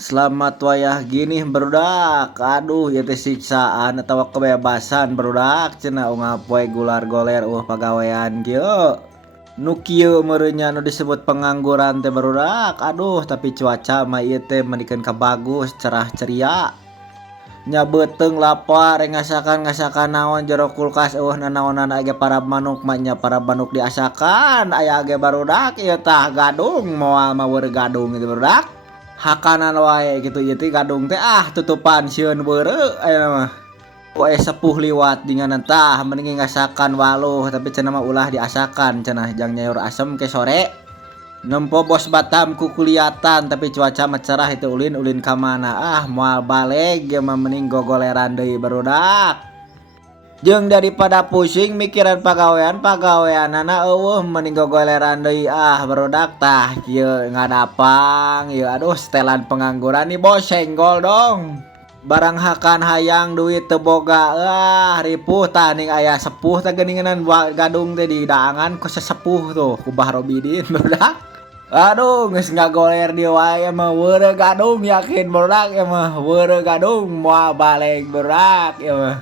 Selamat wayah gini barudak. Aduh ieu teh siksaan atawa kebebasan barudak cenah ngapoe gular goler pagawean kieu. Nu kieu meureun nya nu disebut pengangguran teh barudak. Aduh tapi cuaca mah ieu teh manikeun ka bagus, cerah ceria. Nya beuteung lapar ngasakan naon jero kulkas nanaonan age parab manuk mah nya parab manuk diasakan aya age barudak ieu tah gadung moal mah weureug gadung itu barudak. Hakanan wae gitu ieu teh gadung teh tutupan sieun weureu aya mah. Poe sepuh liwat dinganan tah mending ngasakan waluh tapi cenah mah ulah diasakan cenah jang nyaur asem ke sore. Nempo bos Batam ku kuliatan tapi cuaca mah cerah itu ulin ka mana moal balik ge mah mending gogoleran deui barudak. Jeung daripada pusing mikiran pagaweanana eueuh mending gogoleran deui barudak tah kieu ngadapang ieu aduh setelan pengangguran nih bos senggol dong. Barang hakan hayang duit teu boga ripuh tah ning aya sepuh teh geuningan gadung teh didaangan ku sesepuh tuh ku Bah Robidin barudak. Aduh geus ngagoler dieu wae mah weureug gadung yakin barudak mah weureug gadung moal balik barudak mah.